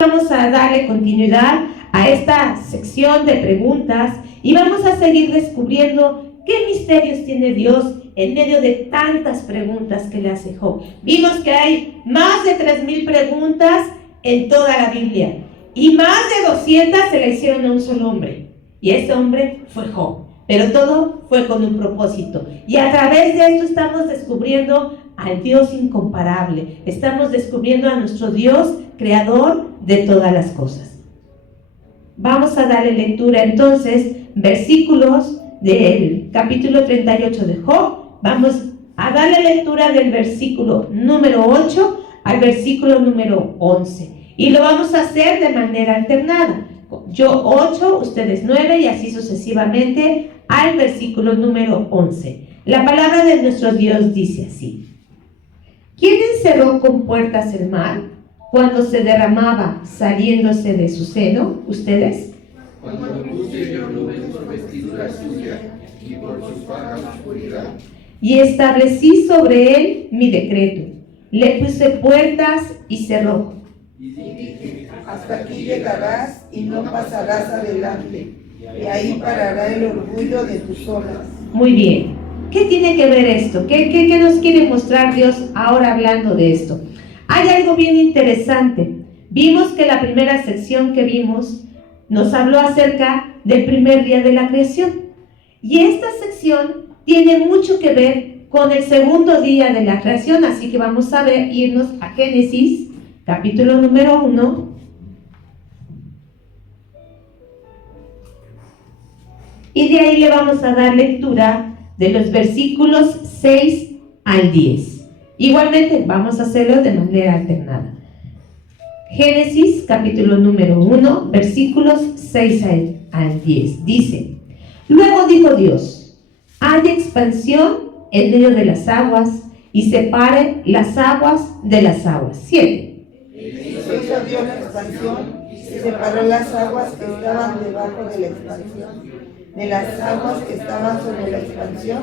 Vamos a darle continuidad a esta sección de preguntas y vamos a seguir descubriendo qué misterios tiene Dios en medio de tantas preguntas que le hace Job. Vimos que hay más de 3,000 preguntas en toda la Biblia y más de 200 se le hicieron a un solo hombre, y ese hombre fue Job, pero todo fue con un propósito, y a través de esto estamos descubriendo al Dios incomparable, estamos descubriendo a nuestro Dios creador de todas las cosas. Vamos a darle lectura entonces, versículos del capítulo 38 de Job. Vamos a darle lectura del versículo número 8 al versículo número 11. Y lo vamos a hacer de manera alternada. Yo 8, ustedes 9 y así sucesivamente al versículo número 11. La palabra de nuestro Dios dice así: ¿Quién encerró con puertas el mar cuando se derramaba saliéndose de su seno? ¿Ustedes? Cuando puse yo nubes por vestidura suya y por sus fajas oscuridad. Y establecí sobre él mi decreto. Le puse puertas y cerró. Y dije, hasta aquí llegarás y no pasarás adelante, y ahí parará el orgullo de tus olas. Muy bien. ¿Qué tiene que ver esto? ¿Qué nos quiere mostrar Dios ahora hablando de esto? Hay algo bien interesante. Vimos que la primera sección que vimos nos habló acerca del primer día de la creación. Y esta sección tiene mucho que ver con el segundo día de la creación, así que vamos a irnos a Génesis, capítulo número 1. Y de ahí le vamos a dar lectura de los versículos 6 al 10. Igualmente vamos a hacerlo de manera alternada. Génesis, capítulo número 1, versículos 6 al 10. Dice: Luego dijo Dios: haya expansión en medio de las aguas y separe las aguas de las aguas. 7. Hizo Dios la expansión y separó las aguas que estaban debajo de la expansión de las aguas que estaban sobre la expansión,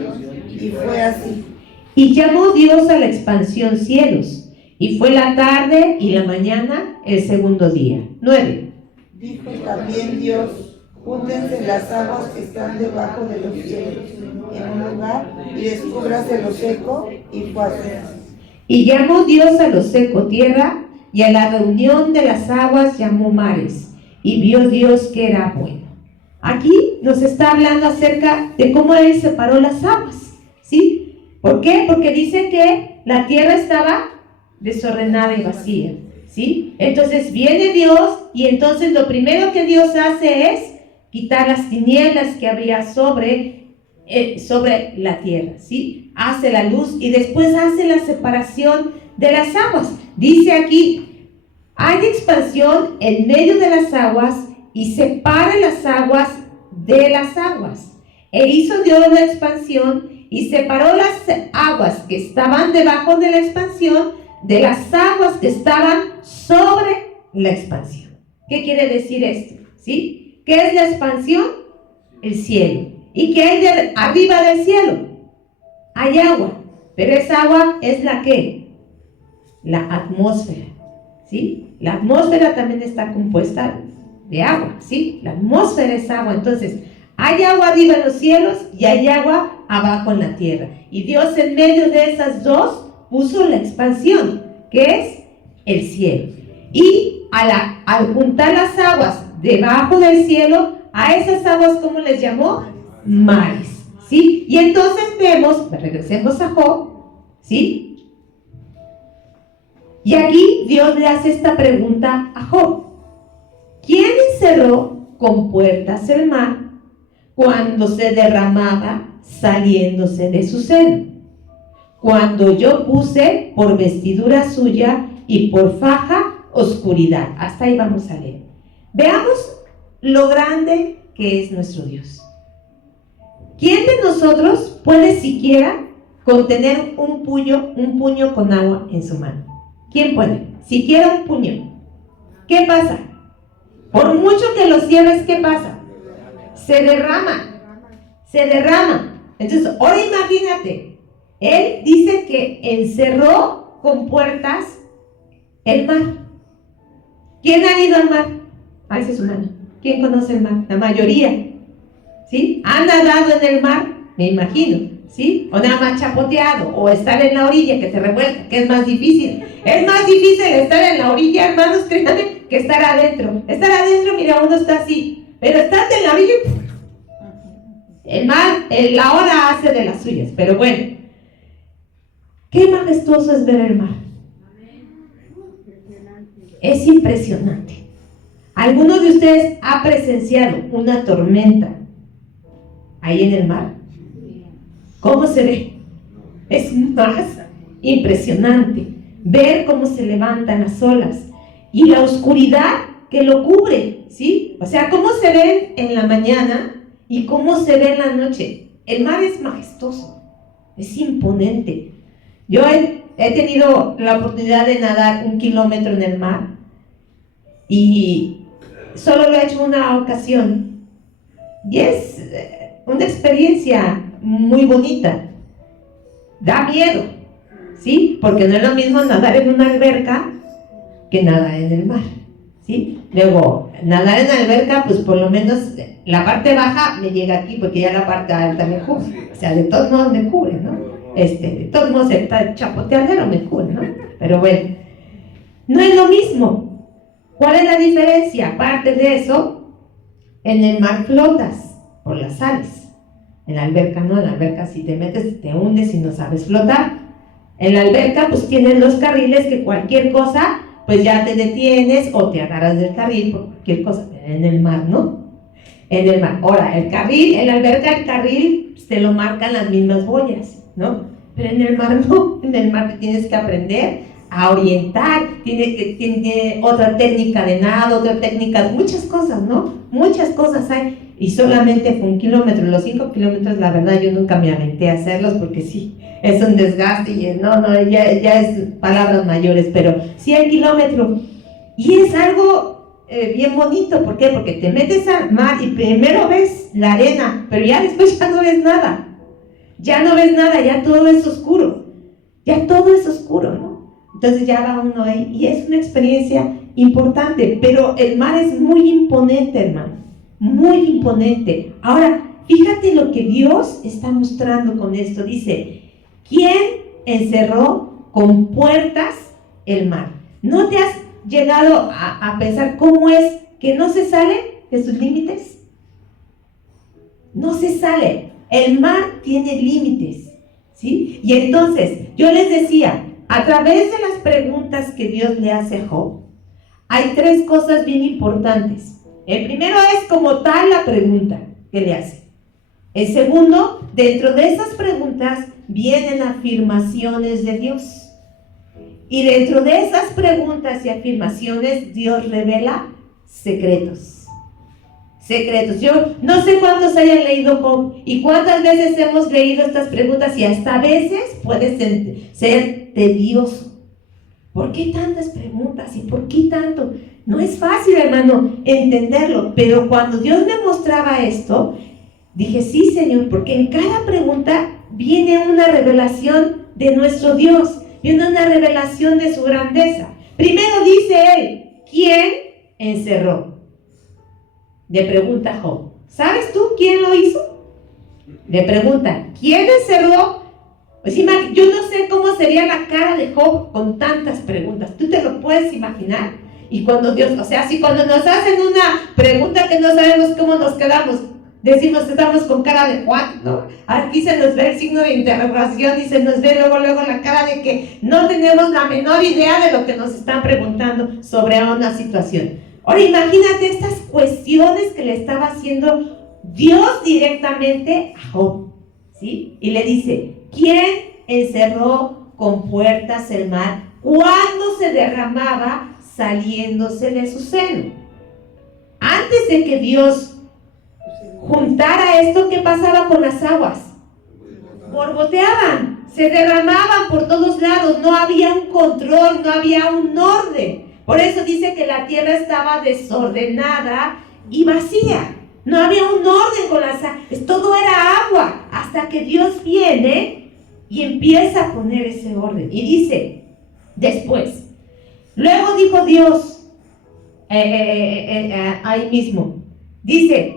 y fue así. Y llamó Dios a la expansión cielos, y fue la tarde y la mañana el segundo día. 9. Dijo también Dios: júntense las aguas que están debajo de los cielos en un lugar y descúbrase lo seco, y fue así. Y llamó Dios a lo seco tierra, y a la reunión de las aguas llamó mares, y vio Dios que era bueno. Aquí nos está hablando acerca de cómo Él separó las aguas, ¿sí? ¿Por qué? Porque dice que la tierra estaba desordenada y vacía, ¿sí? Entonces viene Dios, y entonces lo primero que Dios hace es quitar las tinieblas que había sobre la tierra, ¿sí? Hace la luz y después hace la separación de las aguas. Dice aquí: hay expansión en medio de las aguas y separa las aguas de las aguas. E hizo Dios la expansión y separó las aguas que estaban debajo de la expansión de las aguas que estaban sobre la expansión. ¿Qué quiere decir esto? ¿Sí? ¿Qué es la expansión? El cielo. ¿Y qué hay arriba del cielo? Hay agua, pero esa agua es la ¿qué? La atmósfera, ¿sí? La atmósfera también está compuesta de agua, ¿sí? La atmósfera es agua. Entonces, hay agua arriba en los cielos y hay agua abajo en la tierra. Y Dios en medio de esas dos puso la expansión, que es el cielo. Y al juntar las aguas debajo del cielo, a esas aguas, ¿cómo les llamó? Mares, ¿sí? Y entonces vemos, regresemos a Job, ¿sí? Y aquí Dios le hace esta pregunta a Job: ¿quién encerró con puertas el mar cuando se derramaba saliéndose de su seno? Cuando yo puse por vestidura suya y por faja oscuridad. Hasta ahí vamos a leer. Veamos lo grande que es nuestro Dios. ¿Quién de nosotros puede siquiera contener un puño con agua en su mano? ¿Quién puede? Siquiera un puño. ¿Qué pasa? Por mucho que lo cierres, ¿qué pasa? Se derrama. Entonces, ahora imagínate, Él dice que encerró con puertas el mar. ¿Quién ha ido al mar? Alce su mano. ¿Quién conoce el mar? La mayoría. ¿Sí? ¿Han nadado en el mar? Me imagino. ¿Sí? O nada más chapoteado, o estar en la orilla que te revuelca, que es más difícil. Es más difícil estar en la orilla, hermanos, créanme, que estar adentro. Estar adentro, mira, uno está así, pero estás en la orilla, el mar, la ola hace de las suyas. Pero bueno, qué majestuoso es ver el mar. Es impresionante. ¿Alguno de ustedes ha presenciado una tormenta ahí en el mar? ¿Cómo se ve? Es más impresionante ver cómo se levantan las olas y la oscuridad que lo cubre, ¿sí? O sea, cómo se ven en la mañana y cómo se ve en la noche. El mar es majestuoso, es imponente. Yo he tenido la oportunidad de nadar 1 kilómetro en el mar y solo lo he hecho una ocasión. Y es una experiencia muy bonita. Da miedo, ¿sí? Porque no es lo mismo nadar en una alberca que nadar en el mar, ¿sí? Luego, nadar en la alberca, pues por lo menos la parte baja me llega aquí, porque ya la parte alta me cubre. O sea, de todos modos me cubre, ¿no? De todos modos el chapoteadero me cubre, ¿no? Pero bueno, no es lo mismo. ¿Cuál es la diferencia? Aparte de eso, en el mar flotas por las sales. En la alberca no, en la alberca si te metes te hundes y no sabes flotar. En la alberca pues tienes los carriles que cualquier cosa pues ya te detienes o te agarras del carril por cualquier cosa. En el mar no. En el mar, ahora el carril, en la alberca el carril pues, te lo marcan las mismas boyas, ¿no? Pero en el mar no. En el mar te tienes que aprender a orientar, tiene otra técnica de nado, otra técnica, muchas cosas, ¿no? Muchas cosas hay. Y solamente fue 1 kilómetro. Los 5 kilómetros, la verdad, yo nunca me aventé a hacerlos porque sí, es un desgaste y ya es palabras mayores, pero sí el kilómetro. Y es algo bien bonito. ¿Por qué? Porque te metes al mar y primero ves la arena, pero ya después ya no ves nada. Ya no ves nada, ya todo es oscuro. Ya todo es oscuro, ¿no? Entonces ya va uno ahí y es una experiencia importante, pero el mar es muy imponente, hermano. Muy imponente. Ahora, fíjate lo que Dios está mostrando con esto. Dice, ¿quién encerró con puertas el mar? ¿No te has llegado a pensar cómo es que no se sale de sus límites? No se sale. El mar tiene límites, ¿sí? Y entonces, yo les decía, a través de las preguntas que Dios le hace a Job, hay 3 cosas bien importantes. El primero es como tal la pregunta que le hace. El segundo, dentro de esas preguntas vienen afirmaciones de Dios. Y dentro de esas preguntas y afirmaciones, Dios revela secretos. Secretos. Yo no sé cuántos hayan leído Job y cuántas veces hemos leído estas preguntas y hasta a veces puede ser tedioso. ¿Por qué tantas preguntas y por qué tanto? No es fácil, hermano, entenderlo, pero cuando Dios me mostraba esto, dije, sí, Señor, porque en cada pregunta viene una revelación de nuestro Dios, viene una revelación de su grandeza. Primero dice él, ¿quién encerró? Le pregunta Job, ¿sabes tú quién lo hizo? Le pregunta, ¿quién encerró? Pues yo no sé cómo sería la cara de Job con tantas preguntas. ¿Tú te lo puedes imaginar? Y cuando Dios, o sea, si cuando nos hacen una pregunta que no sabemos cómo nos quedamos, decimos que estamos con cara de Juan, ¿no? Aquí se nos ve el signo de interrogación y se nos ve luego la cara de que no tenemos la menor idea de lo que nos están preguntando sobre una situación. Ahora imagínate estas cuestiones que le estaba haciendo Dios directamente a Job, ¿sí? Y le dice, ¿quién encerró con puertas el mar cuando se derramaba saliéndose de su seno? Antes de que Dios juntara esto, ¿qué pasaba con las aguas? Borboteaban, se derramaban por todos lados, no había un control, no había un orden. Por eso dice que la tierra estaba desordenada y vacía. No había un orden con las aguas, todo era agua, hasta que Dios viene y empieza a poner ese orden. Y dice, después, luego dijo Dios, ahí mismo. Dice,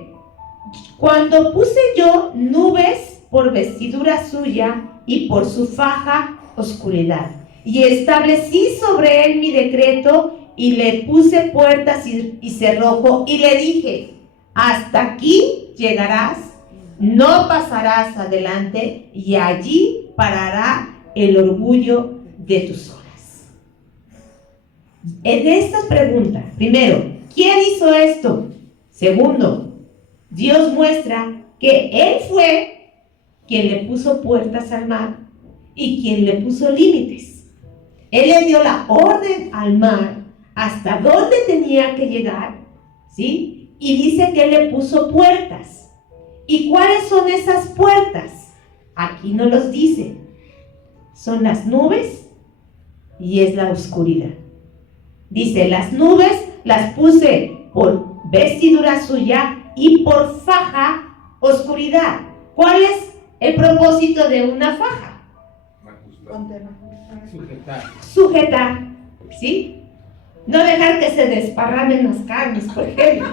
cuando puse yo nubes por vestidura suya y por su faja oscuridad, y establecí sobre él mi decreto, y le puse puertas y cerrojo, y le dije, hasta aquí llegarás, no pasarás adelante, y allí parará el orgullo de tus obras. En esta pregunta, primero, ¿quién hizo esto? Segundo, Dios muestra que Él fue quien le puso puertas al mar y quien le puso límites. Él le dio la orden al mar hasta dónde tenía que llegar, ¿sí? Y dice que Él le puso puertas. ¿Y cuáles son esas puertas? Aquí no los dice. Son las nubes y es la oscuridad. Dice, las nubes las puse por vestidura suya y por faja oscuridad. ¿Cuál es el propósito de una faja? Sujetar, ¿sí? No dejar que se desparramen las carnes, por ejemplo.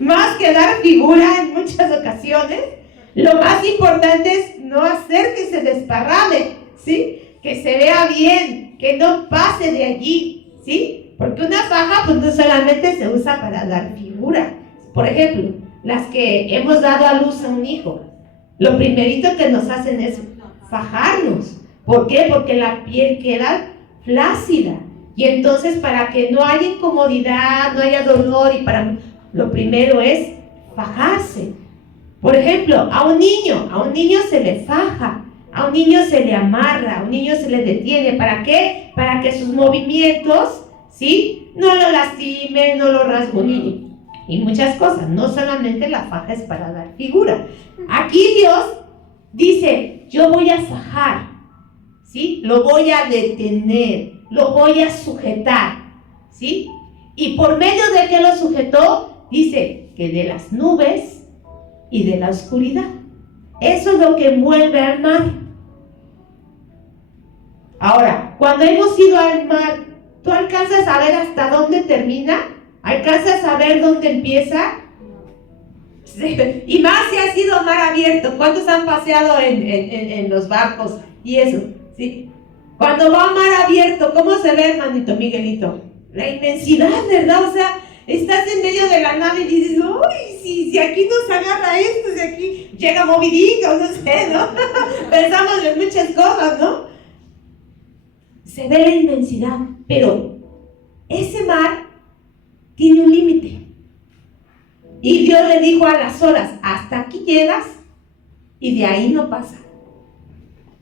Más que dar figura en muchas ocasiones, lo más importante es no hacer que se desparrame, ¿sí? Que se vea bien, que no pase de allí, ¿sí? Porque una faja pues no solamente se usa para dar figura. Por ejemplo, las que hemos dado a luz a un hijo, lo primerito que nos hacen es fajarnos. ¿Por qué? Porque la piel queda flácida. Y entonces para que no haya incomodidad, no haya dolor, lo primero es fajarse. Por ejemplo, a un niño se le faja, a un niño se le amarra, a un niño se le detiene. ¿Para qué? Para que sus movimientos, ¿sí?, no lo lastimen, no lo rasguñen. Y muchas cosas, no solamente la faja es para dar figura. Aquí Dios dice, yo voy a fajar, ¿sí? Lo voy a detener, lo voy a sujetar, ¿sí? Y por medio de que lo sujetó, dice que de las nubes y de la oscuridad. Eso es lo que envuelve al mar. Ahora, cuando hemos ido al mar, ¿tú alcanzas a ver hasta dónde termina? ¿Alcanzas a ver dónde empieza? Sí. Y más si ha sido mar abierto. ¿Cuántos han paseado en los barcos y eso? ¿Sí? Cuando va a mar abierto, ¿cómo se ve, hermanito Miguelito? La inmensidad, ¿verdad? O sea, estás en medio de la nave y dices, uy, si aquí nos agarra esto, si aquí llega Moby Dick, o no sé, ¿no? Pensamos en muchas cosas, ¿no? Se ve la inmensidad, pero ese mar tiene un límite. Y Dios le dijo a las olas, hasta aquí llegas y de ahí no pasa.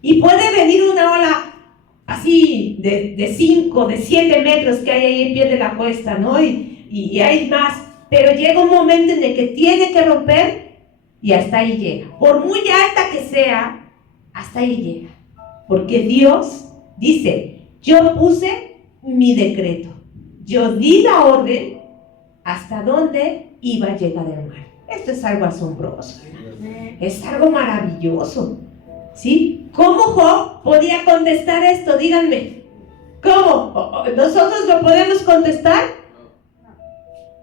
Y puede venir una ola así de 5, de 7 metros que hay ahí en pie de la cuesta, ¿no? Y hay más, pero llega un momento en el que tiene que romper y hasta ahí llega. Por muy alta que sea, hasta ahí llega. Porque Dios dice, yo puse mi decreto, yo di la orden hasta dónde iba a llegar el mar. Esto es algo asombroso, es algo maravilloso, ¿sí? ¿Cómo Job podía contestar esto? Díganme, ¿cómo? ¿Nosotros lo podemos contestar?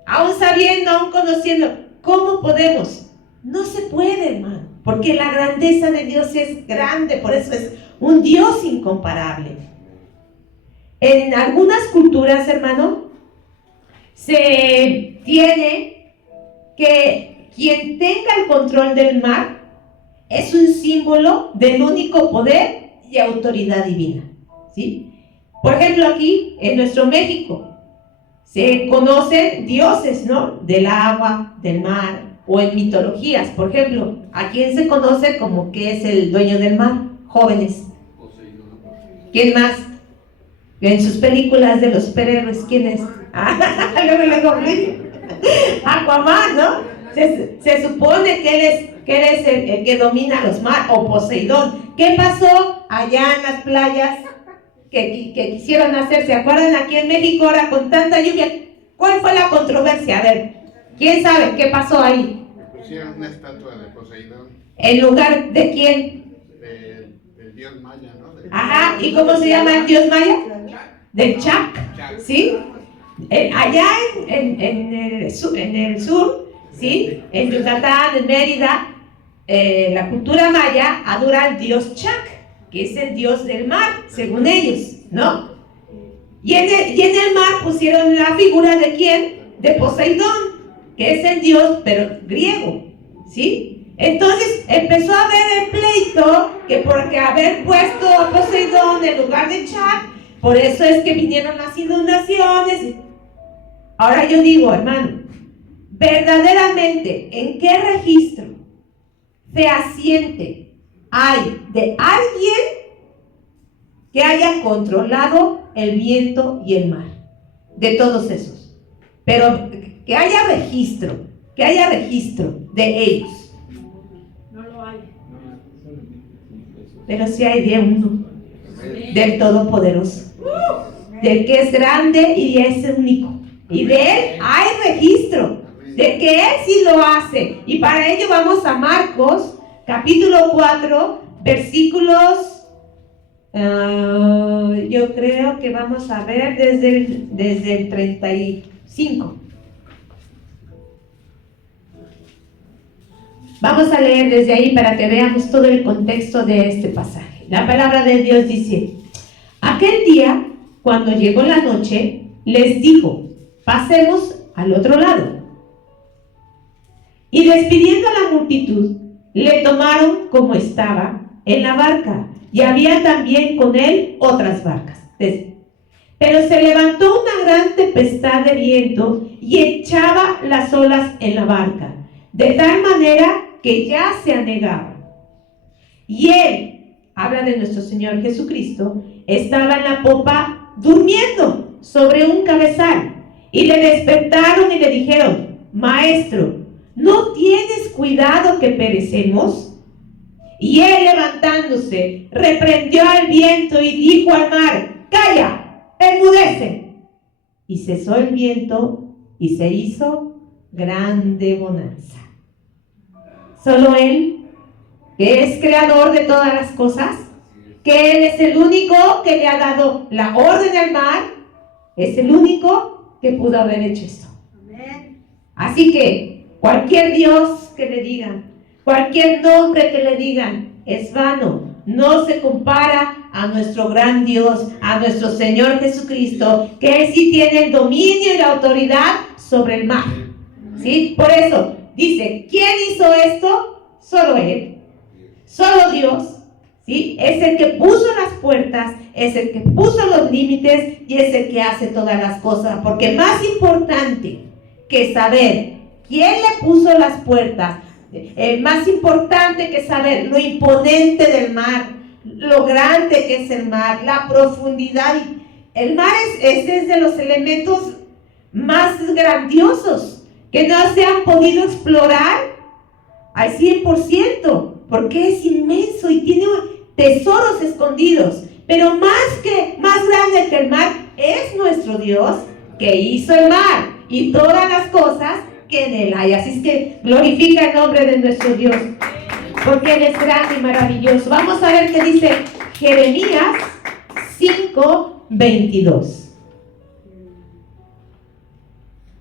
Aún sabiendo, aún conociendo, ¿cómo podemos? No se puede, hermano, porque la grandeza de Dios es grande, por eso es un Dios incomparable. En algunas culturas, hermano, se tiene que quien tenga el control del mar es un símbolo del único poder y autoridad divina, ¿sí? Por ejemplo, aquí en nuestro México se conocen dioses, ¿no? Del agua, del mar, o en mitologías. Por ejemplo, ¿a quién se conoce como que es el dueño del mar? Jóvenes. ¿Quién más? En sus películas de los superhéroes, ¿quién es? Aquaman, ¿no? Se supone que él es el que domina los mares, o Poseidón. ¿Qué pasó allá en las playas que quisieron hacer? ¿Se acuerdan aquí en México ahora con tanta lluvia? ¿Cuál fue la controversia? A ver, ¿quién sabe qué pasó ahí? Pusieron una estatua de Poseidón. ¿En lugar de quién? Del dios maya, ¿no? Ajá, ¿y cómo se llama el dios maya? del Chac, ¿sí? Allá en el sur, ¿sí? En Yucatán, en Mérida, la cultura maya adora al dios Chac, que es el dios del mar, según ellos, ¿no? Y en el mar pusieron la figura ¿de quién? De Poseidón, que es el dios, pero griego, ¿sí? Entonces empezó a haber el pleito, que porque haber puesto a Poseidón en lugar de Chac, por eso es que vinieron las inundaciones. Ahora yo digo, hermano, verdaderamente, ¿en qué registro fehaciente hay de alguien que haya controlado el viento y el mar? De todos esos. Pero que haya registro de ellos. No lo hay. Pero sí hay de uno, del Todopoderoso, del que es grande y es único. Y de él hay registro, de que él sí lo hace. Y para ello vamos a Marcos, capítulo 4, versículos, yo creo que vamos a ver desde el 35. Vamos a leer desde ahí para que veamos todo el contexto de este pasaje. La palabra de Dios dice: aquel día, cuando llegó la noche, les dijo: pasemos al otro lado. Y despidiendo a la multitud, le tomaron como estaba en la barca, y había también con él otras barcas. Pero se levantó una gran tempestad de viento y echaba las olas en la barca, de tal manera que ya se anegaba. Y él, habla de nuestro Señor Jesucristo, estaba en la popa durmiendo sobre un cabezal. Y le despertaron y le dijeron: Maestro, ¿no tienes cuidado que perecemos? Y él, levantándose, reprendió al viento y dijo al mar: ¡Calla! ¡Enmudece! Y cesó el viento y se hizo grande bonanza. Solo él, que es creador de todas las cosas, que él es el único que le ha dado la orden al mar, es el único que pudo haber hecho esto. Así que cualquier Dios que le digan, cualquier nombre que le digan, es vano. No se compara a nuestro gran Dios, a nuestro Señor Jesucristo, que Él sí tiene el dominio y la autoridad sobre el mar. ¿Sí? Por eso dice, ¿quién hizo esto? Solo Él. Solo Dios. ¿Sí? Es el que puso las puertas, es el que puso los límites y es el que hace todas las cosas. Porque más importante que saber quién le puso las puertas, más importante que saber lo imponente del mar, lo grande que es el mar, la profundidad. El mar es de los elementos más grandiosos que no se han podido explorar al 100%, porque es inmenso y tiene tesoros escondidos. Pero más grande que el mar es nuestro Dios, que hizo el mar y todas las cosas que en él hay. Así es que glorifica el nombre de nuestro Dios, porque Él es grande y maravilloso. Vamos a ver qué dice Jeremías 5:22.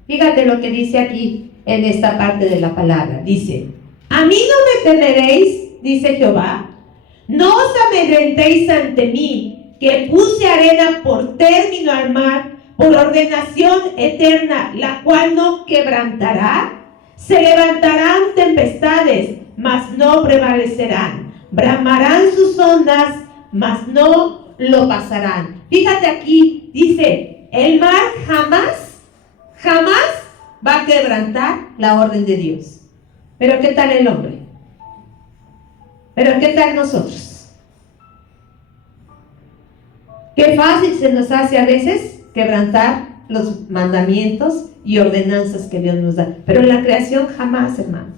Fíjate lo que dice aquí en esta parte de la palabra. Dice: a mí no me temeréis, dice Jehová, no os amedrentéis ante mí, que puse arena por término al mar, por ordenación eterna, la cual no quebrantará. Se levantarán tempestades, mas no prevalecerán. Bramarán sus ondas, mas no lo pasarán. Fíjate aquí, dice, el mar jamás va a quebrantar la orden de Dios. Pero ¿qué tal el hombre? Pero ¿qué tal nosotros? Qué fácil se nos hace a veces quebrantar los mandamientos y ordenanzas que Dios nos da. Pero la creación jamás, hermano.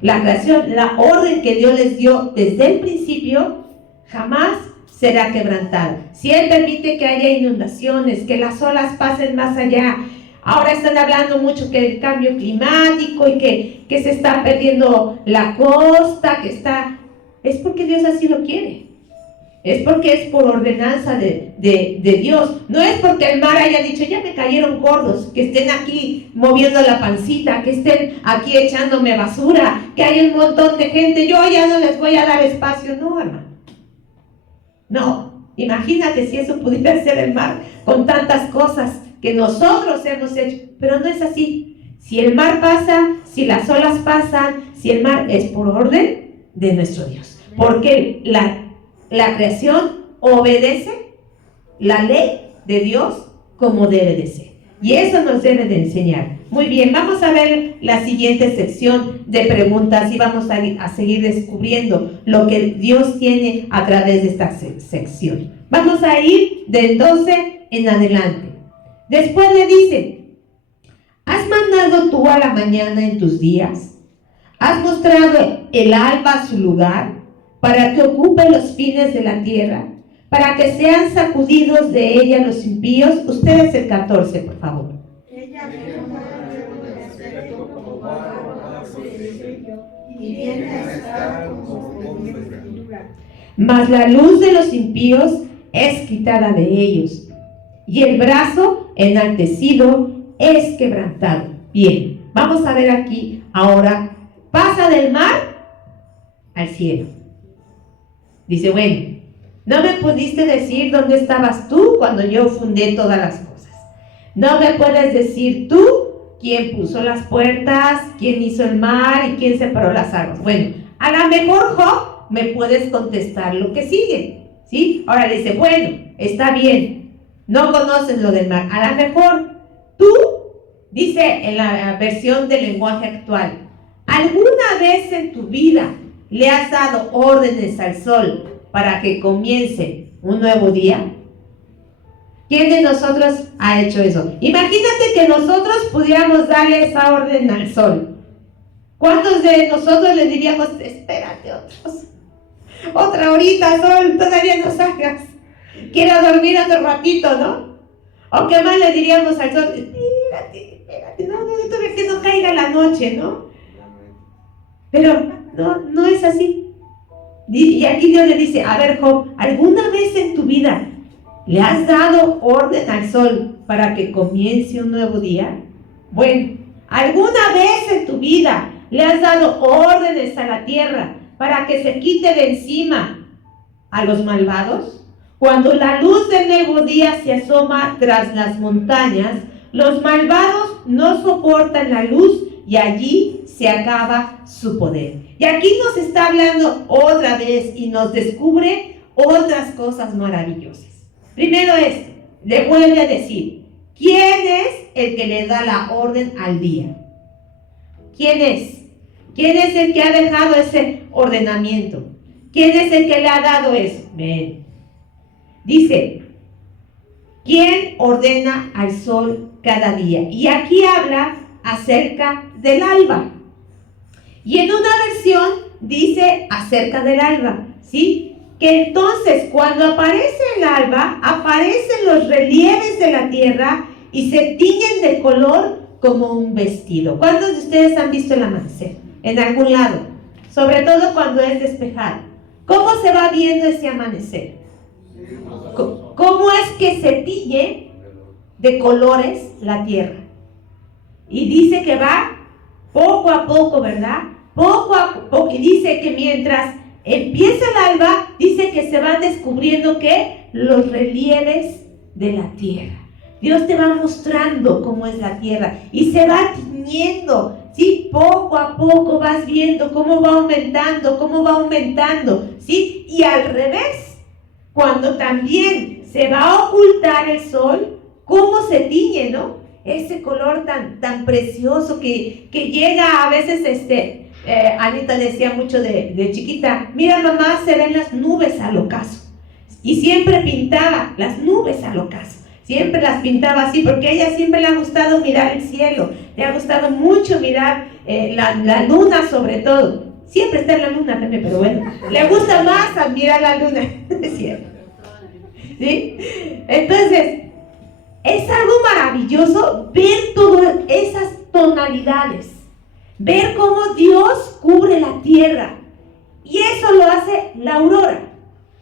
La creación, la orden que Dios les dio desde el principio, jamás será quebrantada. Si Él permite que haya inundaciones, que las olas pasen más allá. Ahora están hablando mucho que el cambio climático y que se está perdiendo la costa, es porque Dios así lo quiere. es porque es por ordenanza de Dios. No es porque el mar haya dicho, ya me cayeron gordos, que estén aquí moviendo la pancita, que estén aquí echándome basura, que hay un montón de gente, yo ya no les voy a dar espacio. No, hermano. No, imagínate si eso pudiera ser el mar con tantas cosas que nosotros hemos hecho, pero no es así. Si el mar pasa, si las olas pasan, si el mar es por orden de nuestro Dios, porque la creación obedece la ley de Dios como debe de ser, y eso nos debe de enseñar. Muy bien, vamos a ver la siguiente sección de preguntas y vamos a seguir descubriendo lo que Dios tiene a través de esta sección. Vamos a ir del 12 en adelante. Después le dice: ¿has mandado tú a la mañana en tus días? ¿Has mostrado el alba su lugar para que ocupe los fines de la tierra, para que sean sacudidos de ella los impíos? Ustedes el 14, por favor. Y viene a estar como vestidura. Mas la luz de los impíos es quitada de ellos, y el brazo enaltecido es quebrantado. Bien, vamos a ver aquí ahora, pasa del mar al cielo. Dice, bueno, no me pudiste decir dónde estabas tú cuando yo fundé todas las cosas. No me puedes decir tú quién puso las puertas, quién hizo el mar y quién separó las aguas. Bueno, a lo mejor, Job, me puedes contestar lo que sigue, ¿sí? Ahora le dice, bueno, está bien, no conoces lo del mar. A lo mejor tú, dice en la versión del lenguaje actual, ¿alguna vez en tu vida le has dado órdenes al sol para que comience un nuevo día? ¿Quién de nosotros ha hecho eso? Imagínate que nosotros pudiéramos darle esa orden al sol. ¿Cuántos de nosotros le diríamos, espérate otra horita, sol, todavía no salgas? Quiero dormir otro ratito, ¿no? ¿O qué más le diríamos al sol? Espérate, todavía que no caiga la noche, ¿no? Pero no es así. Y aquí Dios le dice, a ver, Job, ¿alguna vez en tu vida le has dado orden al sol para que comience un nuevo día? Bueno, ¿alguna vez en tu vida le has dado órdenes a la tierra para que se quite de encima a los malvados? Cuando la luz del nuevo día se asoma tras las montañas, los malvados no soportan la luz y allí se acaba su poder. Y aquí nos está hablando otra vez y nos descubre otras cosas maravillosas. Primero le vuelve a decir, ¿quién es el que le da la orden al día? ¿Quién es? ¿Quién es el que ha dejado ese ordenamiento? ¿Quién es el que le ha dado eso? Ven. Dice, ¿quién ordena al sol cada día? Y aquí habla acerca del alba. Y en una versión dice acerca del alba, ¿sí? Que entonces cuando aparece el alba, aparecen los relieves de la tierra y se tiñen de color como un vestido. ¿Cuántos de ustedes han visto el amanecer? En algún lado, sobre todo cuando es despejado. ¿Cómo se va viendo ese amanecer? ¿Cómo es que se tiñe de colores la tierra? Y dice que va poco a poco, ¿verdad? Poco a poco. Y dice que mientras empieza el alba, dice que se van descubriendo que los relieves de la tierra. Dios te va mostrando cómo es la tierra y se va tiñendo, ¿sí? Poco a poco vas viendo cómo va aumentando, ¿sí? Y al revés, cuando también se va a ocultar el sol, cómo se tiñe, ¿no? Ese color tan precioso que llega a veces, Anita decía mucho de chiquita, mira mamá, se ven las nubes al ocaso. Y siempre pintaba las nubes al ocaso. Siempre las pintaba así, porque a ella siempre le ha gustado mirar el cielo. Le ha gustado mucho mirar la luna sobre todo. Siempre está en la luna también, pero bueno, le gusta más admirar la luna. Es cierto. ¿Sí? Entonces, es algo maravilloso ver todas esas tonalidades. Ver cómo Dios cubre la tierra. Y eso lo hace la aurora.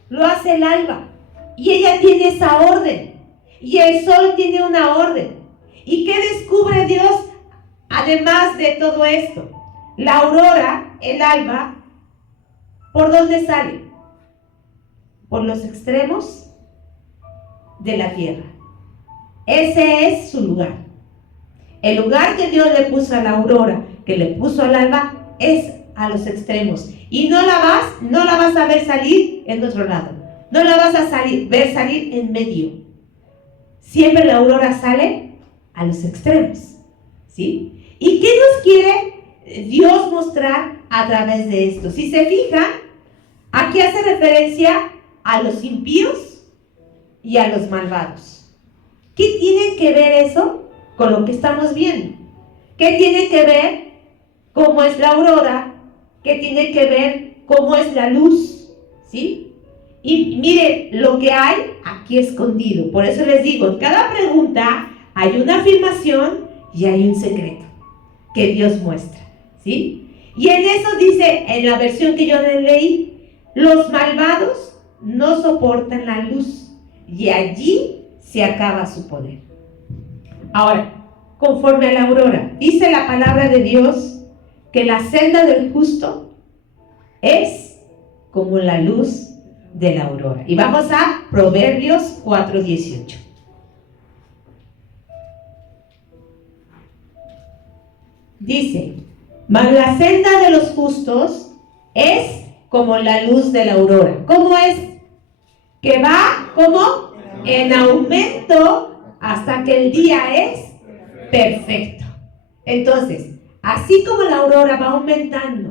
lo hace el alba. Y ella tiene esa orden. Y el sol tiene una orden. ¿Y qué descubre Dios además de todo esto? La aurora, el alba, ¿por dónde sale? Por los extremos de la tierra. Ese es su lugar. El lugar que Dios le puso a la aurora, que le puso al alba, es a los extremos. Y no la vas a ver salir en otro lado. No la vas a ver salir en medio. Siempre la aurora sale a los extremos. ¿Sí? ¿Y qué nos quiere Dios mostrar a través de esto? Si se fijan, aquí hace referencia a los impíos y a los malvados. ¿Qué tiene que ver eso con lo que estamos viendo? ¿Qué tiene que ver cómo es la aurora? ¿Qué tiene que ver cómo es la luz? ¿Sí? Y mire lo que hay aquí escondido. Por eso les digo, en cada pregunta hay una afirmación y hay un secreto que Dios muestra. ¿Sí? Y en eso dice, en la versión que yo leí, los malvados no soportan la luz y allí se acaba su poder. Ahora, conforme a la aurora, dice la palabra de Dios que la senda del justo es como la luz de la aurora. Y vamos a Proverbios 4:18. Dice, mas la senda de los justos es como la luz de la aurora. ¿Cómo es? Que va como en aumento hasta que el día es perfecto. Entonces, así como la aurora va aumentando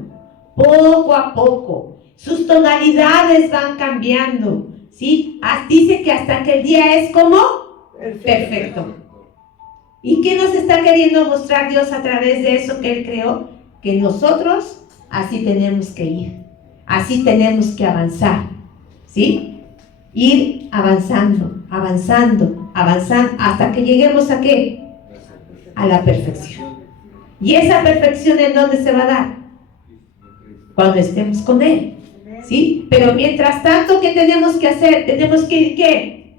poco a poco, sus tonalidades van cambiando, ¿sí? Dice que hasta que el día es como perfecto. ¿Y qué nos está queriendo mostrar Dios a través de eso que Él creó? Que nosotros así tenemos que ir, así tenemos que avanzar, ¿sí? Ir avanzando, avanzando, avanzando, hasta que lleguemos ¿a qué? A la perfección. ¿Y esa perfección en dónde se va a dar? Cuando estemos con Él, ¿sí? Pero mientras tanto, ¿qué tenemos que hacer? Tenemos que ir, ¿qué?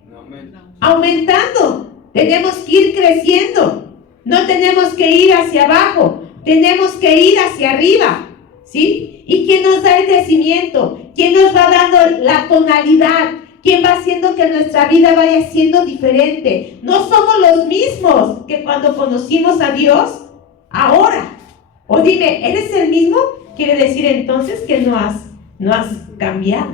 Aumentando. Tenemos que ir creciendo. No tenemos que ir hacia abajo. Tenemos que ir hacia arriba, ¿sí? ¿Y quién nos da el crecimiento? ¿Quién nos va dando la tonalidad? ¿Quién va haciendo que nuestra vida vaya siendo diferente? No somos los mismos que cuando conocimos a Dios ahora. O dime, ¿eres el mismo? Quiere decir entonces que no has cambiado,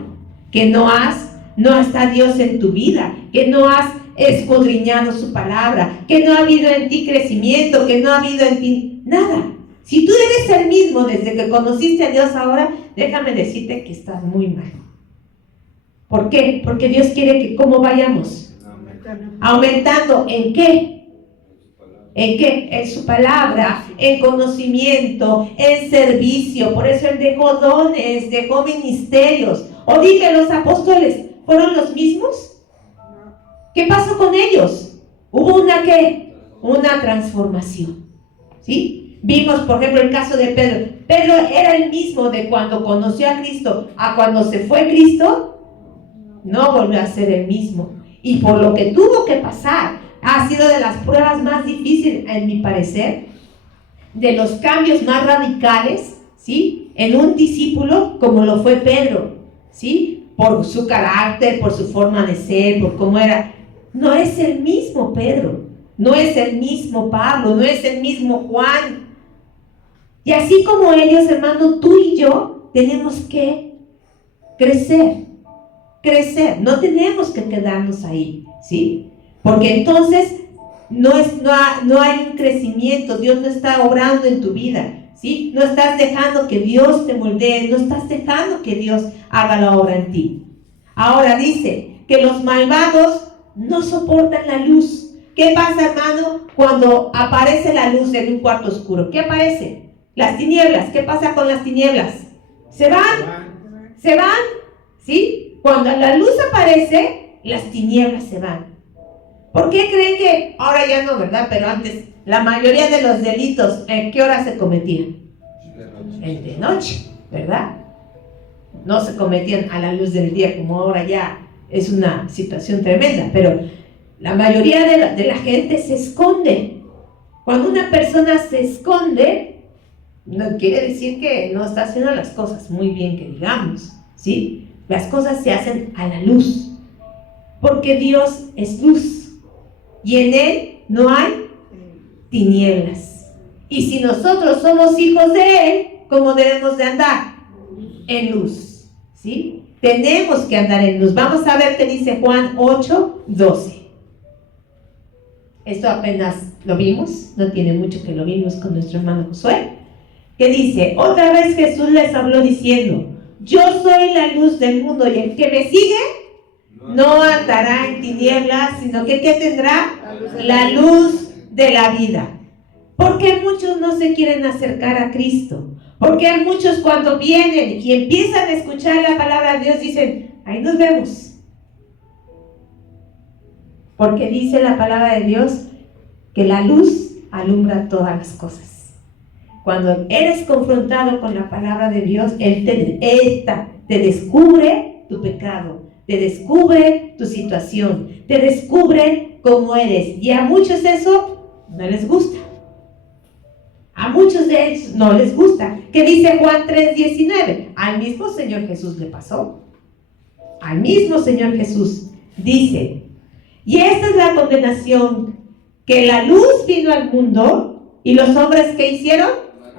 que no está Dios en tu vida, que no has escudriñado su palabra, que no ha habido en ti crecimiento, que no ha habido en ti nada. Si tú eres el mismo desde que conociste a Dios ahora, déjame decirte que estás muy mal. ¿Por qué? Porque Dios quiere que ¿cómo vayamos? Aumentando. ¿En qué? ¿En qué? En su palabra, en conocimiento, en servicio. Por eso Él dejó dones, dejó ministerios. O dije, los apóstoles, ¿fueron los mismos? ¿Qué pasó con ellos? Hubo una ¿qué? Una transformación. ¿Sí? Vimos, por ejemplo, el caso de Pedro. Pedro era el mismo de cuando conoció a Cristo a cuando se fue Cristo. No volvió a ser el mismo. Y por lo que tuvo que pasar, ha sido de las pruebas más difíciles, en mi parecer, de los cambios más radicales, ¿sí? En un discípulo como lo fue Pedro, ¿sí? Por su carácter, por su forma de ser, por cómo era. No es el mismo Pedro, no es el mismo Pablo, no es el mismo Juan. Y así como ellos, hermano, tú y yo tenemos que crecer, no tenemos que quedarnos ahí, ¿sí? Porque entonces no hay un crecimiento, Dios no está obrando en tu vida, ¿sí? No estás dejando que Dios te moldee, no estás dejando que Dios haga la obra en ti. Ahora dice que los malvados no soportan la luz. ¿Qué pasa, hermano, cuando aparece la luz en un cuarto oscuro? ¿Qué aparece? Las tinieblas. ¿Qué pasa con las tinieblas? Se van, ¿sí? Cuando la luz aparece, las tinieblas se van. ¿Por qué creen que, ahora ya no, verdad? Pero antes, la mayoría de los delitos, ¿en qué hora se cometían? De noche, ¿verdad? no se cometían a la luz del día, como ahora ya es una situación tremenda, pero la mayoría de la gente se esconde. Cuando una persona se esconde, no quiere decir que no está haciendo las cosas muy bien, que digamos, ¿sí? Las cosas se hacen a la luz, porque Dios es luz, y en Él no hay tinieblas. Y si nosotros somos hijos de Él, ¿cómo debemos de andar? En luz, ¿sí? Tenemos que andar en luz. Vamos a ver qué dice Juan 8:12. Esto apenas lo vimos, no tiene mucho que lo vimos con nuestro hermano Josué, que dice: otra vez Jesús les habló diciendo: yo soy la luz del mundo, y el que me sigue no andará en tinieblas, sino que ¿qué tendrá? La luz de la vida. Porque muchos no se quieren acercar a Cristo, porque hay muchos cuando vienen y empiezan a escuchar la palabra de Dios dicen: ahí nos vemos. Porque dice la palabra de Dios que la luz alumbra todas las cosas. Cuando eres confrontado con la palabra de Dios, Él te descubre tu pecado, te descubre tu situación, te descubre cómo eres. Y a muchos eso no les gusta. A muchos de ellos no les gusta. ¿Qué dice Juan 3:19? Al mismo Señor Jesús le pasó. Al mismo Señor Jesús dice: y esta es la condenación, que la luz vino al mundo, y los hombres ¿qué hicieron?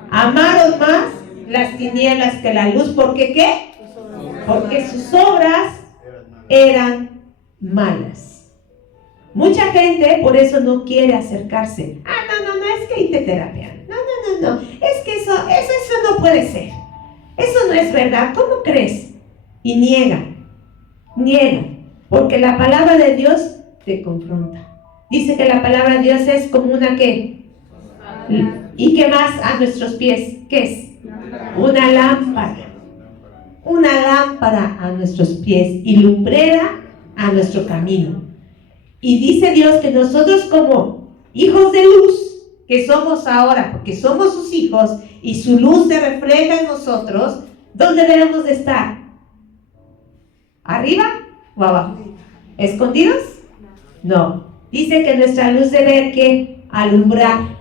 Amaron más las tinieblas que la luz. ¿Por qué qué? Porque sus obras eran malas. Mucha gente por eso no quiere acercarse. No, es que hay terapia. No. Es que eso no puede ser. Eso no es verdad. ¿Cómo crees? Y niega. Porque la palabra de Dios te confronta. Dice que la palabra de Dios es como una ¿qué? ¿Y qué más a nuestros pies? ¿Qué es? Una lámpara. Una lámpara a nuestros pies y lumbrera a nuestro camino. Y dice Dios que nosotros como hijos de luz, que somos ahora, porque somos sus hijos y su luz se refleja en nosotros, ¿dónde debemos de estar? ¿Arriba o abajo? ¿Escondidos? No. Dice que nuestra luz debe que alumbrar.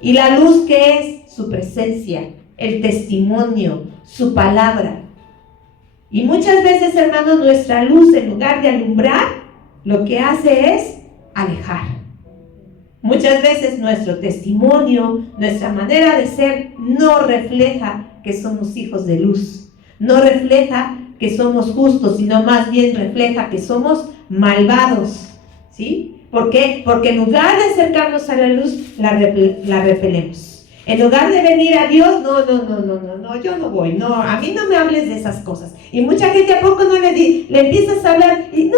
Y la luz, ¿qué es? Su presencia, el testimonio, su palabra. Y muchas veces, hermanos, nuestra luz, en lugar de alumbrar, lo que hace es alejar. Muchas veces nuestro testimonio, nuestra manera de ser, no refleja que somos hijos de luz. No refleja que somos justos, sino más bien refleja que somos malvados. ¿Sí? ¿Por qué? Porque en lugar de acercarnos a la luz, la repelemos. En lugar de venir a Dios, no, yo no voy, no, a mí no me hables de esas cosas. Y mucha gente a poco no le empiezas a hablar, y no,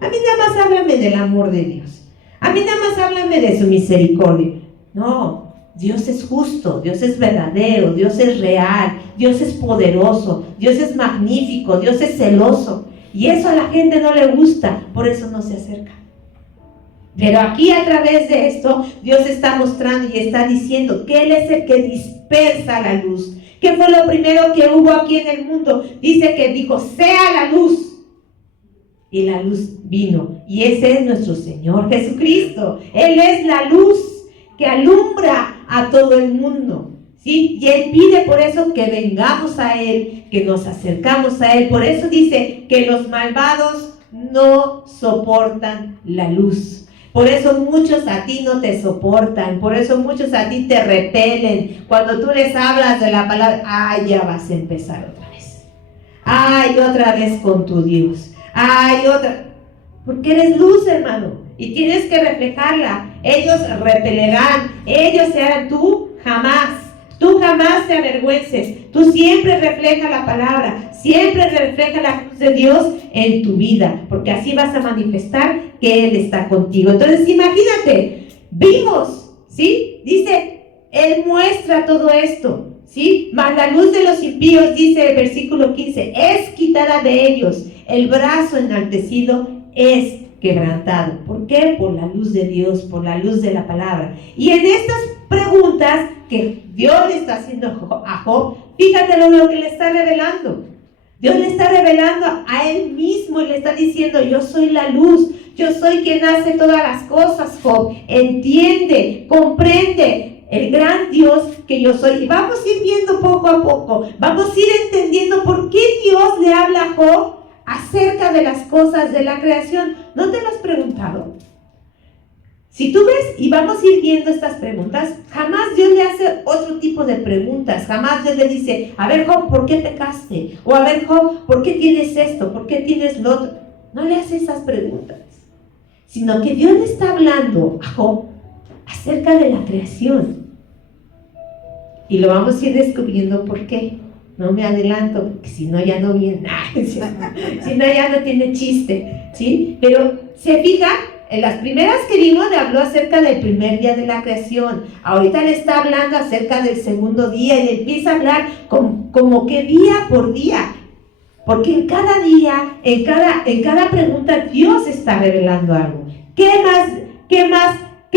a mí nada más háblame del amor de Dios. A mí nada más háblame de su misericordia. No, Dios es justo, Dios es verdadero, Dios es real, Dios es poderoso, Dios es magnífico, Dios es celoso. Y eso a la gente no le gusta, por eso no se acerca. Pero aquí a través de esto, Dios está mostrando y está diciendo que Él es el que dispersa la luz. ¿Qué fue lo primero que hubo aquí en el mundo? Dice que dijo: sea la luz. Y la luz vino. Y ese es nuestro Señor Jesucristo. Él es la luz que alumbra a todo el mundo. ¿Sí? Y Él pide por eso que vengamos a Él, que nos acercamos a Él. Por eso dice que los malvados no soportan la luz. Por eso muchos a ti no te soportan. Por eso muchos a ti te repelen. Cuando tú les hablas de la palabra, ya vas a empezar otra vez. Otra vez con tu Dios. Porque eres luz, hermano. Y tienes que reflejarla. Ellos repelerán. Ellos se harán. Tú jamás. Tú jamás te avergüences. Tú siempre refleja la palabra. Siempre refleja la luz de Dios en tu vida. Porque así vas a manifestar que Él está contigo. Entonces imagínate. Vimos, ¿sí? Dice, Él muestra todo esto, ¿sí? Mas la luz de los impíos, dice el versículo 15, es quitada de ellos. El brazo enaltecido es quebrantado. ¿Por qué? Por la luz de Dios, por la luz de la palabra. Y en estas preguntas que Dios le está haciendo a Job, fíjate lo que le está revelando. Dios le está revelando a él mismo y le está diciendo: yo soy la luz, yo soy quien hace todas las cosas, Job. Entiende, comprende el gran Dios que yo soy. Y vamos a ir viendo poco a poco, vamos a ir entendiendo por qué Dios le habla a Job acerca de las cosas de la creación. ¿No te lo has preguntado? Si tú ves, y vamos a ir viendo estas preguntas, jamás Dios le hace otro tipo de preguntas. Jamás Dios le dice: a ver, Job, ¿por qué pecaste? O a ver, Job, ¿por qué tienes esto? ¿Por qué tienes lo otro? No le hace esas preguntas, sino que Dios le está hablando a Job acerca de la creación. Y lo vamos a ir descubriendo por qué. No me adelanto, porque si no ya no viene, si no ya no tiene chiste, ¿sí? Pero se fijan, en las primeras que vimos le habló acerca del primer día de la creación. Ahorita le está hablando acerca del segundo día y le empieza a hablar como que día por día. Porque en cada día, en cada pregunta Dios está revelando algo. ¿Qué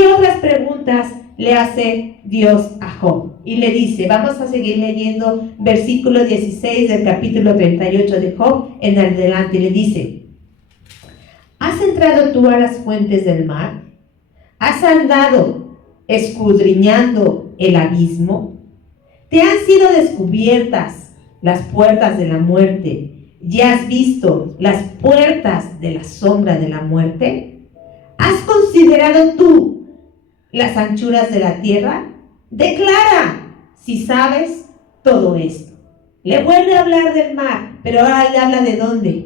otras preguntas le hace Dios a Job? Y le dice, vamos a seguir leyendo versículo 16 del capítulo 38 de Job en adelante. Le dice: ¿has entrado tú a las fuentes del mar? ¿Has andado escudriñando el abismo? ¿Te han sido descubiertas las puertas de la muerte? ¿Ya has visto las puertas de la sombra de la muerte? ¿Has considerado tú las anchuras de la tierra? Declara si sabes todo esto. Le vuelve a hablar del mar, pero ahora le habla ¿de dónde?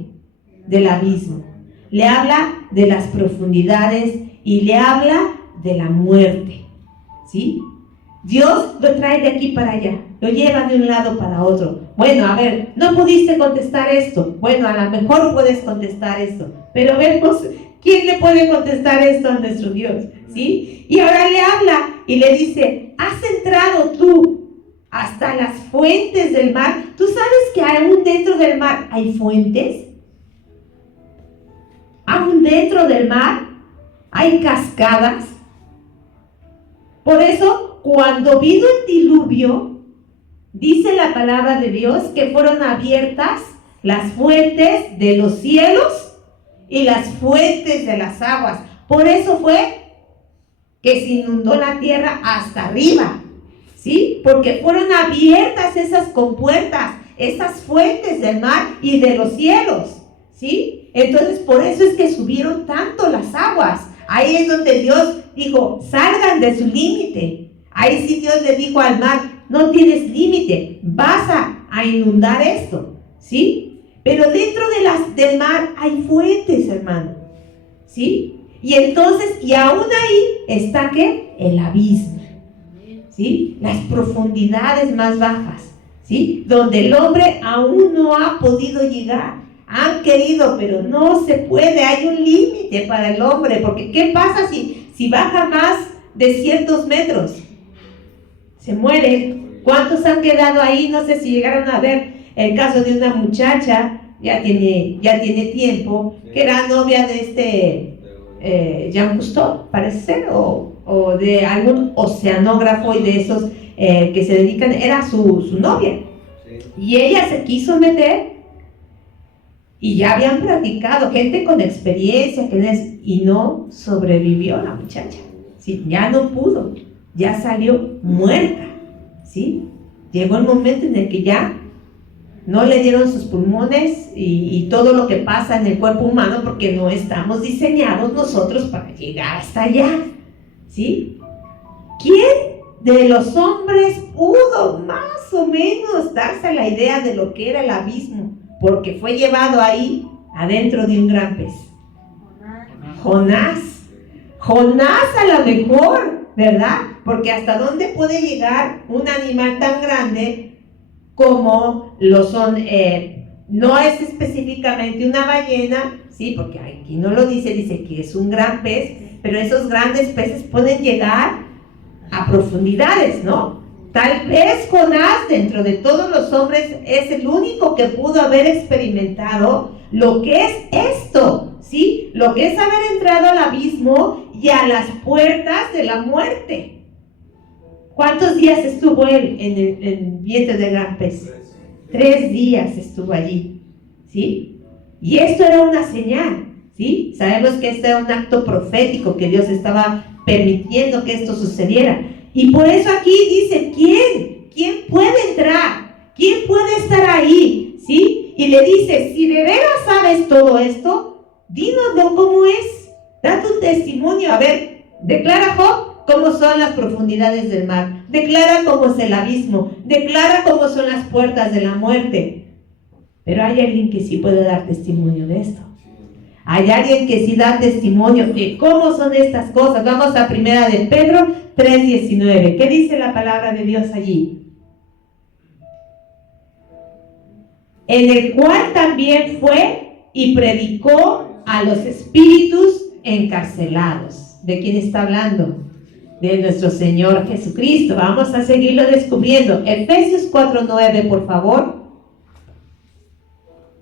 Del abismo. Le habla de las profundidades y le habla de la muerte, ¿sí? Dios lo trae de aquí para allá, lo lleva de un lado para otro. Bueno, a ver, no pudiste contestar esto. Bueno, a lo mejor puedes contestar esto, pero vemos quién le puede contestar esto a nuestro Dios, ¿sí? Y ahora le habla y le dice: ¿has entrado tú hasta las fuentes del mar? ¿Tú sabes que aún dentro del mar hay fuentes? Aún dentro del mar hay cascadas. Por eso, cuando vino el diluvio, dice la palabra de Dios que fueron abiertas las fuentes de los cielos y las fuentes de las aguas. Por eso fue que se inundó la tierra hasta arriba, ¿sí? Porque fueron abiertas esas compuertas, esas fuentes del mar y de los cielos, ¿sí? Entonces, por eso es que subieron tanto las aguas. Ahí es donde Dios dijo: salgan de su límite. Ahí sí Dios le dijo al mar: no tienes límite, vas a inundar esto, ¿sí? Pero dentro del mar hay fuentes, hermano, ¿sí? Y entonces, y aún ahí está, ¿qué? El abismo, ¿sí? Las profundidades más bajas, ¿sí? Donde el hombre aún no ha podido llegar. Han querido, pero no se puede. Hay un límite para el hombre, porque ¿qué pasa si baja más de ciertos metros? Se muere. ¿Cuántos han quedado ahí? No sé si llegaron a ver el caso de una muchacha, ya tiene tiempo, que era novia de Jean Cousteau, parece ser, o de algún oceanógrafo y de esos que se dedican, era su novia. Y ella se quiso meter. Y ya habían practicado, gente con experiencia, y no sobrevivió la muchacha, ¿sí? Ya no pudo, ya salió muerta, ¿sí? Llegó el momento en el que ya no le dieron sus pulmones y todo lo que pasa en el cuerpo humano, porque no estamos diseñados nosotros para llegar hasta allá, ¿sí? ¿Quién de los hombres pudo más o menos darse la idea de lo que era el abismo? Porque fue llevado ahí adentro de un gran pez. Jonás a lo mejor, ¿verdad? Porque hasta dónde puede llegar un animal tan grande como lo son, no es específicamente una ballena, sí, porque aquí no lo dice que es un gran pez, pero esos grandes peces pueden llegar a profundidades, ¿no? Tal vez Jonás, dentro de todos los hombres, es el único que pudo haber experimentado lo que es esto, ¿sí? Lo que es haber entrado al abismo y a las puertas de la muerte. ¿Cuántos días estuvo él en el vientre del gran pez? 3 días estuvo allí, ¿sí? Y esto era una señal, ¿sí? Sabemos que este era un acto profético, que Dios estaba permitiendo que esto sucediera. Y por eso aquí dice, ¿quién? ¿Quién puede entrar? ¿Quién puede estar ahí? ¿Sí? Y le dice, si de veras sabes todo esto, dínoslo cómo es. Da tu testimonio. A ver, declara Job cómo son las profundidades del mar. Declara cómo es el abismo. Declara cómo son las puertas de la muerte. Pero hay alguien que sí puede dar testimonio de esto. Hay alguien que sí da testimonio de cómo son estas cosas. Vamos a 1 de Pedro 3:19. ¿Qué dice la palabra de Dios allí? En el cual también fue y predicó a los espíritus encarcelados. ¿De quién está hablando? De nuestro Señor Jesucristo. Vamos a seguirlo descubriendo. Efesios 4:9, por favor.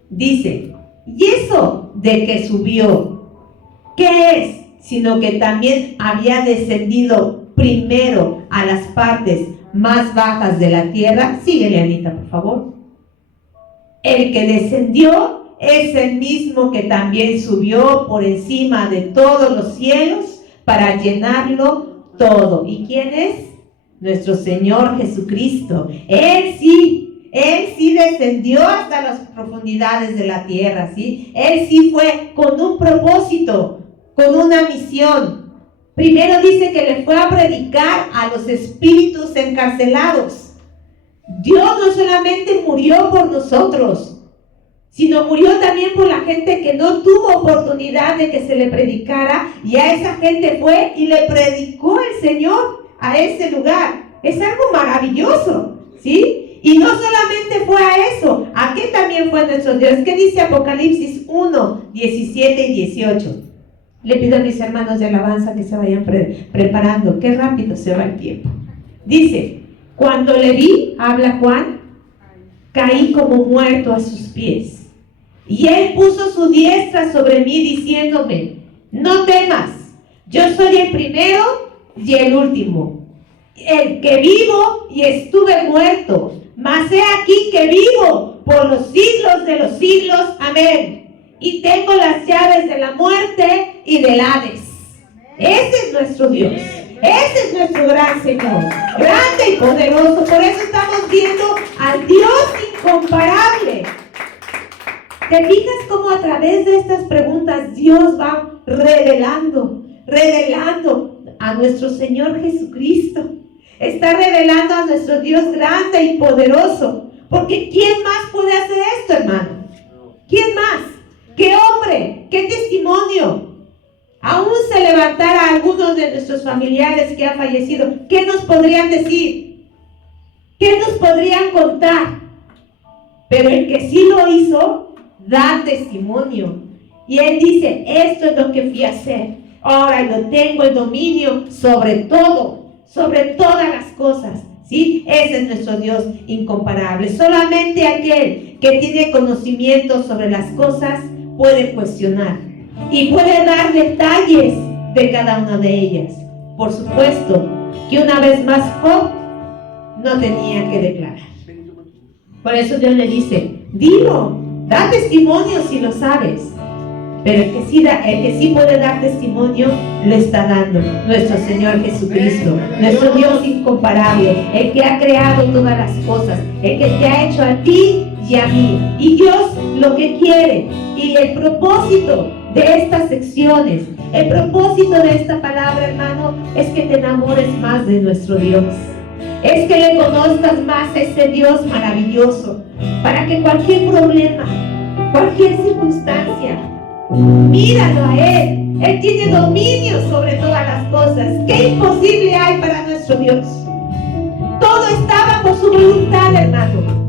Dice, y eso de que subió, ¿qué es? Sino que también había descendido primero a las partes más bajas de la tierra. Síguele, Anita, por favor. El que descendió es el mismo que también subió por encima de todos los cielos para llenarlo todo. ¿Y quién es? Nuestro Señor Jesucristo. Él sí descendió hasta las profundidades de la tierra, ¿sí? Él sí fue con un propósito, con una misión. Primero dice que le fue a predicar a los espíritus encarcelados. Dios no solamente murió por nosotros, sino murió también por la gente que no tuvo oportunidad de que se le predicara, y a esa gente fue y le predicó el Señor a ese lugar. Es algo maravilloso, ¿sí? Y no solamente fue a eso, ¿a qué también fue nuestro Dios? ¿Qué dice Apocalipsis 1, 17 y 18? Le pido a mis hermanos de alabanza que se vayan preparando, qué rápido se va el tiempo. Dice, cuando le vi, habla Juan, caí como muerto a sus pies. Y él puso su diestra sobre mí diciéndome, no temas, yo soy el primero y el último, el que vivo y estuve muerto, mas he aquí que vivo por los siglos de los siglos, amén. Y tengo las llaves de la muerte y del Hades. Ese es nuestro Dios. Ese es nuestro gran Señor, grande y poderoso. Por eso estamos viendo al Dios incomparable. ¿Te fijas cómo a través de estas preguntas Dios va revelando a nuestro Señor Jesucristo? Está revelando a nuestro Dios grande y poderoso. Porque ¿quién más puede hacer esto, hermano? ¿Quién más? ¿Qué hombre? ¿Qué testimonio? Aún se levantara algunos de nuestros familiares que han fallecido, ¿qué nos podrían decir? ¿Qué nos podrían contar? Pero el que sí lo hizo, da testimonio. Y él dice, esto es lo que fui a hacer. Ahora yo tengo el dominio sobre todo, sobre todas las cosas. ¿Sí? Ese es nuestro Dios incomparable. Solamente aquel que tiene conocimiento sobre las cosas puede cuestionar. Y puede dar detalles de cada una de ellas. Por supuesto que una vez más Job no tenía que declarar. Por eso Dios le dice, dilo, da testimonio si lo sabes. Pero el que sí puede dar testimonio, lo está dando nuestro Señor Jesucristo, nuestro Dios incomparable, el que ha creado todas las cosas, el que te ha hecho a ti y a mí. Y Dios lo que quiere, y el propósito de estas secciones, el propósito de esta palabra, hermano, es que te enamores más de nuestro Dios. Es que le conozcas más a ese Dios maravilloso, para que cualquier problema, cualquier circunstancia, míralo a Él. Él tiene dominio sobre todas las cosas. ¿Qué imposible hay para nuestro Dios? Todo está bajo su voluntad, hermano.